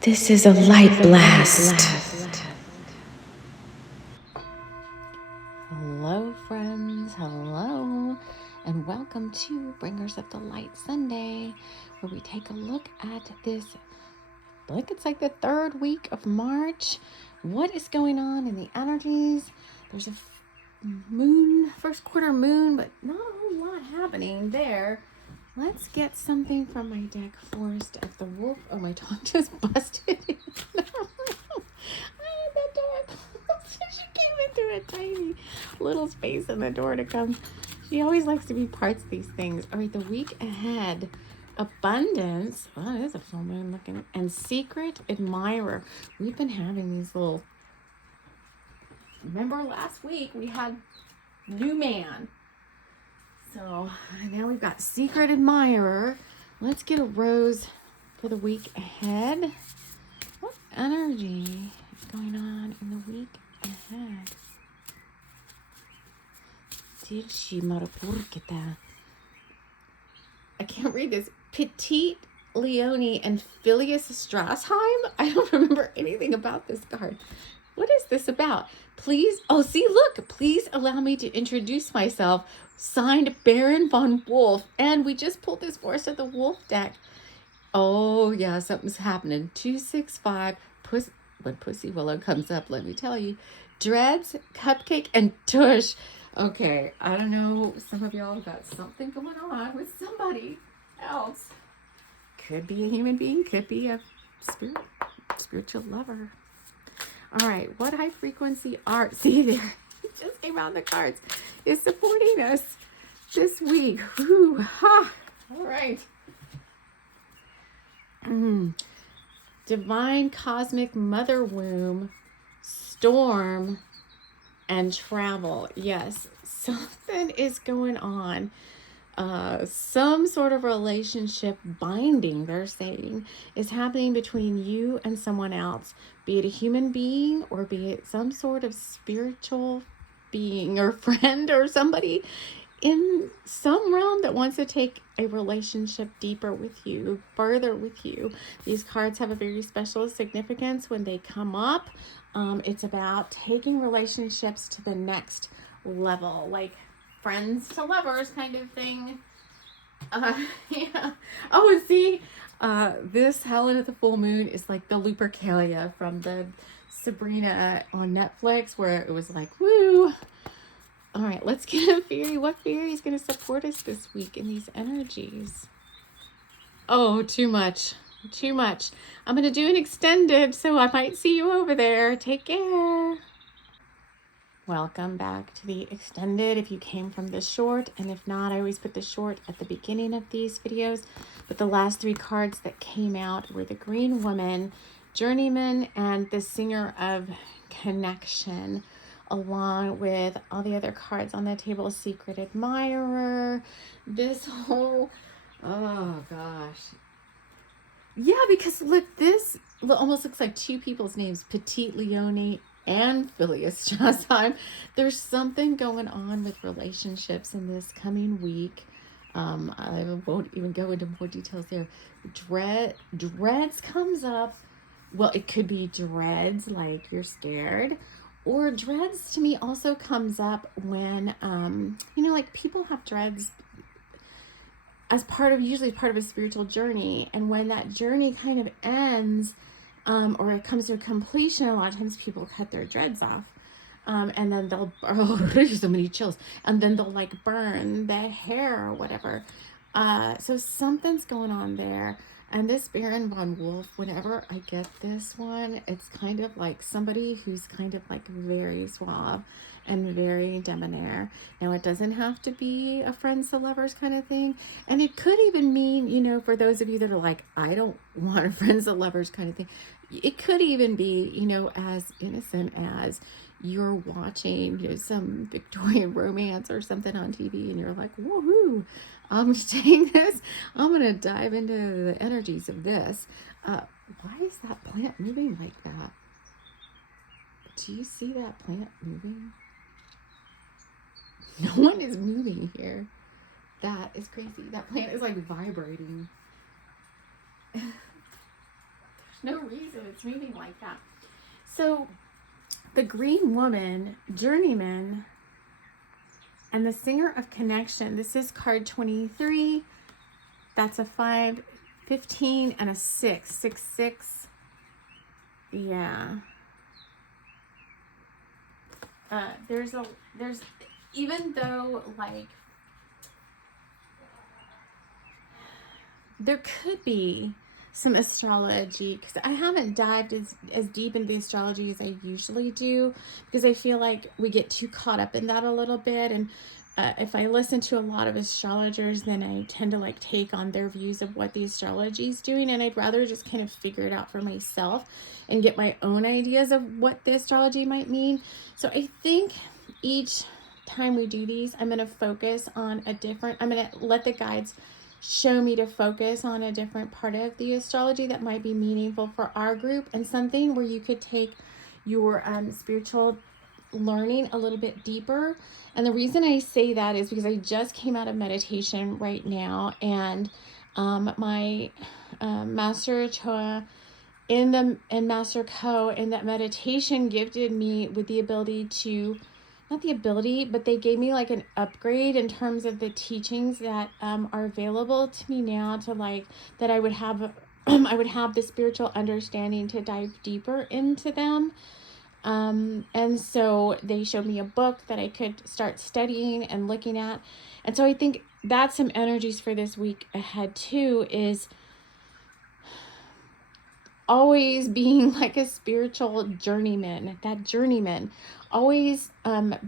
This is a light blast. Hello, friends. Hello. And welcome to Bringers of the Light Sunday, where we take a look at this, like it's like the third week of March. What is going on in the energies? There's a moon, first quarter moon, but not a whole lot happening there. Let's get something from my deck, Forest of the Wolf. Oh, my dog just busted in the room. I had that dog. She came in through a tiny little space in the door to come. She always likes to be parts of these things. All right, the week ahead. Abundance. Oh, it is a full moon looking. And Secret Admirer. We've been having these little... Remember last week we had New Man. So now we've got Secret Admirer. Let's get a rose for the week ahead. What energy is going on in the week ahead? I can't read this. Petite Leone and Phileas Strasheim? I don't remember anything about this card. What is this about? Please, oh, see, look, please allow me to introduce myself. Signed Baron von Wolf. And we just pulled this Force of the Wolf deck. Oh, yeah, something's happening. 265, when Pussy Willow comes up, let me tell you. Dreads, Cupcake, and Tush. Okay, I don't know. Some of y'all got something going on with somebody else. Could be a human being, could be a spiritual lover. All right, what high frequency art, see there, it just came out in the cards, is supporting us this week. Whew, ha. All right. Divine Cosmic Mother Womb, Storm, and Travel. Yes, something is going on. Some sort of relationship binding, they're saying, is happening between you and someone else, be it a human being or be it some sort of spiritual being or friend or somebody in some realm that wants to take a relationship deeper with you, further with you. These cards have a very special significance when they come up. It's about taking relationships to the next level, like friends to lovers kind of thing. Yeah. Oh, and see, this Helen at the Full Moon is like the Lupercalia from the Sabrina on Netflix, where it was like, woo. All right, let's get a fairy. What fairy is going to support us this week in these energies? Oh, too much. Too much. I'm going to do an extended, so I might see you over there. Take care. Welcome back to the extended if you came from the short, and if not, I always put the short at the beginning of these videos. But the last three cards that came out were the Green Woman, Journeyman, and the Singer of Connection, along with all the other cards on the table, Secret Admirer, this whole, oh gosh. Yeah, because look, this almost looks like two people's names, Petite Leone and Phileas Strasheim. There's something going on with relationships in this coming week. I won't even go into more details there. Dreads comes up. Well, it could be dreads, like you're scared. Or dreads to me also comes up when, like people have dreads as usually part of a spiritual journey. And when that journey kind of ends, or it comes to completion, a lot of times people cut their dreads off. And then they'll, there's so many chills. And then they'll like burn the hair or whatever. So something's going on there. And this Baron von Wolf, whenever I get this one, it's kind of like somebody who's kind of like very suave and very debonair. Now, it doesn't have to be a friends to lovers kind of thing. And it could even mean, for those of you that are like, I don't want a friends to lovers kind of thing. It could even be, as innocent as you're watching, some Victorian romance or something on TV and you're like, woohoo, I'm seeing this. I'm going to dive into the energies of this. Why is that plant moving like that? Do you see that plant moving? No one is moving here. That is crazy. That plant is like vibrating. There's no reason it's moving like that. So the Green Woman, Journeyman, and the Singer of Connection. This is card 23. That's a 5, 15, and a 6. 6, 6. Yeah. There's even though, like, there could be some astrology, because I haven't dived as deep into astrology as I usually do, because I feel like we get too caught up in that a little bit. And if I listen to a lot of astrologers, then I tend to like take on their views of what the astrology is doing, and I'd rather just kind of figure it out for myself and get my own ideas of what the astrology might mean. So I think each time we do these, I'm going to focus on I'm going to let the guides show me to focus on a different part of the astrology that might be meaningful for our group, and something where you could take your spiritual learning a little bit deeper. And the reason I say that is because I just came out of meditation right now, and my Master Choa and Master Ko in that meditation gifted me with the ability to, not the ability, but they gave me like an upgrade in terms of the teachings that are available to me now, to like, that I would have I would have the spiritual understanding to dive deeper into them. And so they showed me a book that I could start studying and looking at. And so I think that's some energies for this week ahead too, is always being like a spiritual journeyman, always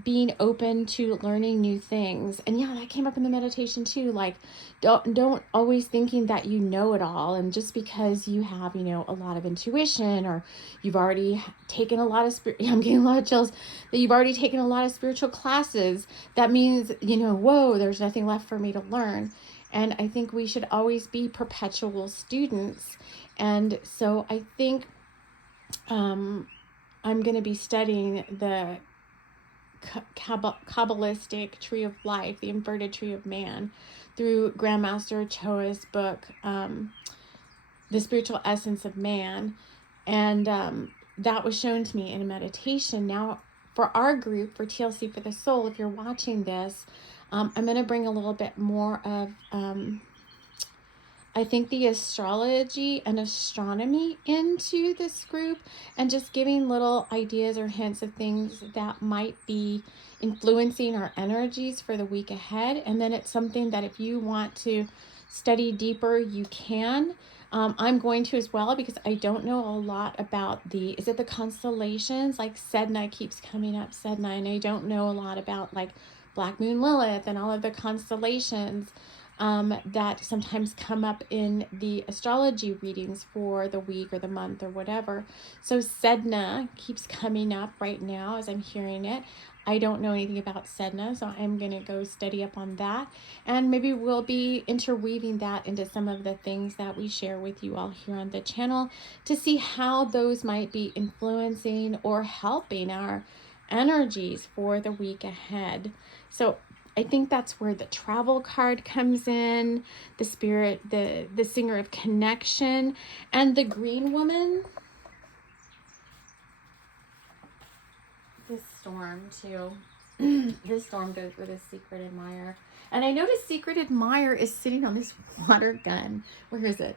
being open to learning new things. And yeah, that came up in the meditation too. Like, don't always thinking that you know it all, and just because you have, you know, a lot of intuition, or you've already taken a lot of I'm getting a lot of chills, that you've already taken a lot of spiritual classes, that means, you know, whoa, there's nothing left for me to learn. And I think we should always be perpetual students. And so I think I'm going to be studying the Kabbalistic tree of life, the inverted tree of man, through Grandmaster Choa's book, The Spiritual Essence of Man. And that was shown to me in a meditation. Now, for our group, for TLC for the Soul, if you're watching this, I'm going to bring a little bit more of, I think, the astrology and astronomy into this group, and just giving little ideas or hints of things that might be influencing our energies for the week ahead. And then it's something that if you want to study deeper, you can. I'm going to as well, because I don't know a lot about the constellations, like Sedna keeps coming up, Sedna, and I don't know a lot about like Black Moon Lilith and all of the constellations that sometimes come up in the astrology readings for the week or the month or whatever. So Sedna keeps coming up right now as I'm hearing it. I don't know anything about Sedna, so I'm going to go study up on that. And maybe we'll be interweaving that into some of the things that we share with you all here on the channel, to see how those might be influencing or helping our energies for the week ahead. So I think that's where the travel card comes in, the spirit, the singer of connection, and the green woman. This storm too. This storm goes with a secret admirer. And I noticed secret admirer is sitting on this water gun. Where is it?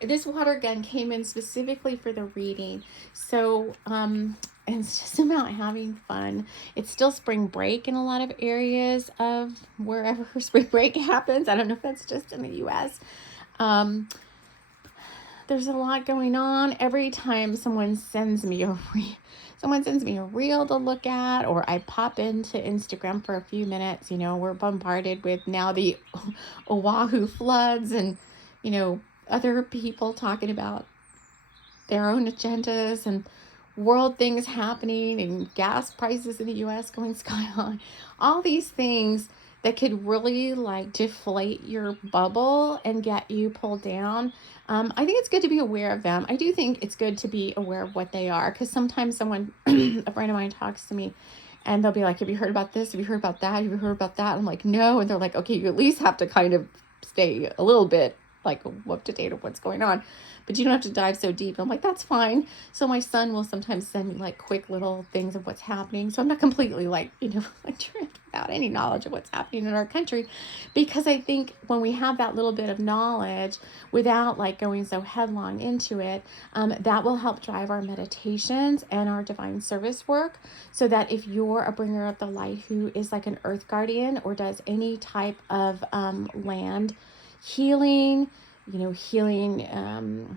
This water gun came in specifically for the reading. So and it's just about having fun. It's still spring break in a lot of areas of wherever spring break happens. I don't know if that's just in the US. There's a lot going on. Every time someone sends me a reel to look at, or I pop into Instagram for a few minutes, you know, we're bombarded with now the Oahu floods, and, you know, other people talking about their own agendas and world things happening, and gas prices in the US going sky high. All these things that could really like deflate your bubble and get you pulled down. I think it's good to be aware of them. I do think it's good to be aware of what they are, because sometimes someone, a friend of mine, talks to me and they'll be like, have you heard about this? Have you heard about that? Have you heard about that? I'm like, no. And they're like, okay, you at least have to kind of stay a little bit like up to date of what's going on, but you don't have to dive so deep. I'm like, that's fine. So my son will sometimes send me like quick little things of what's happening. So I'm not completely like, tripped without any knowledge of what's happening in our country, because I think when we have that little bit of knowledge without like going so headlong into it, that will help drive our meditations and our divine service work, so that if you're a bringer of the light who is like an earth guardian or does any type of land healing, healing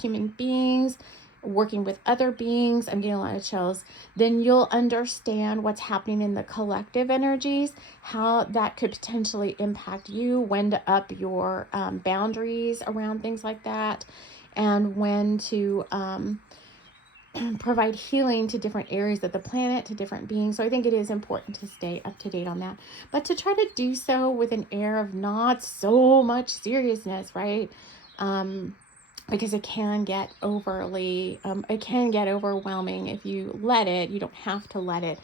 human beings, working with other beings, I'm getting a lot of chills, then you'll understand what's happening in the collective energies, how that could potentially impact you, when to up your boundaries around things like that, and when to provide healing to different areas of the planet, to different beings. So I think it is important to stay up to date on that, but to try to do so with an air of not so much seriousness, right? Because it can get overwhelming if you let it. You don't have to let it,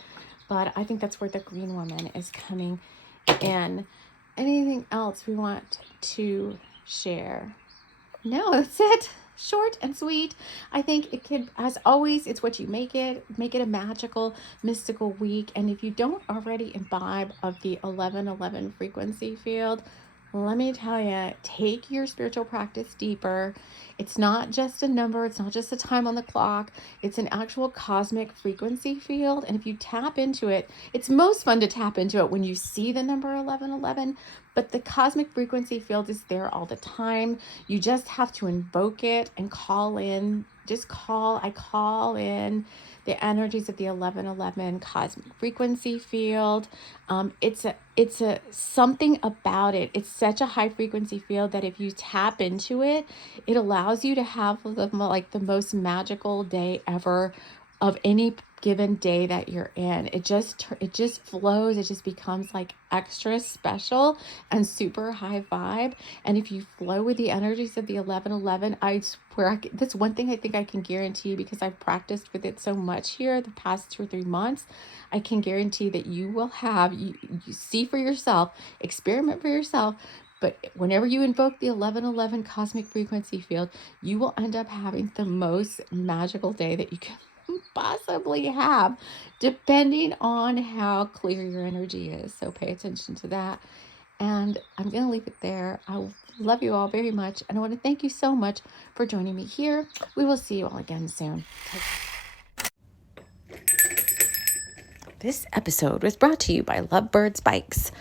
but I think that's where the green woman is coming in. Anything else we want to share? No, that's it. Short and sweet. I think it could, as always, it's what you make it. Make it a magical, mystical week. And if you don't already imbibe of the 1111 frequency field, let me tell you, take your spiritual practice deeper. It's not just a number. It's not just a time on the clock. It's an actual cosmic frequency field. And if you tap into it, it's most fun to tap into it when you see the number 1111. But the cosmic frequency field is there all the time. You just have to invoke it and call in. I call in the energies of the 1111 cosmic frequency field. It's a something about it. It's such a high frequency field that if you tap into it, it allows you to have the most magical day ever of any given day that you're in. It just flows. It just becomes like extra special and super high vibe. And if you flow with the energies of the 1111, I swear, that's one thing I think I can guarantee, because I've practiced with it so much here the past 2 or 3 months. I can guarantee that you will have, you see for yourself, experiment for yourself. But whenever you invoke the 1111 cosmic frequency field, you will end up having the most magical day that you can possibly have, depending on how clear your energy is. So pay attention to that. And I'm going to leave it there. I love you all very much. And I want to thank you so much for joining me here. We will see you all again soon. This episode was brought to you by Lovebirds Bikes,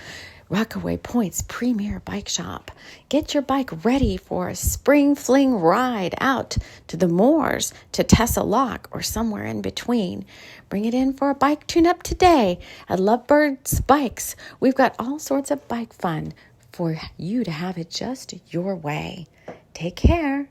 Rockaway Point's premier bike shop. Get your bike ready for a spring fling ride out to the moors, to Tessa Lock, or somewhere in between. Bring it in for a bike tune-up today at Lovebirds Bikes. We've got all sorts of bike fun for you to have it just your way. Take care.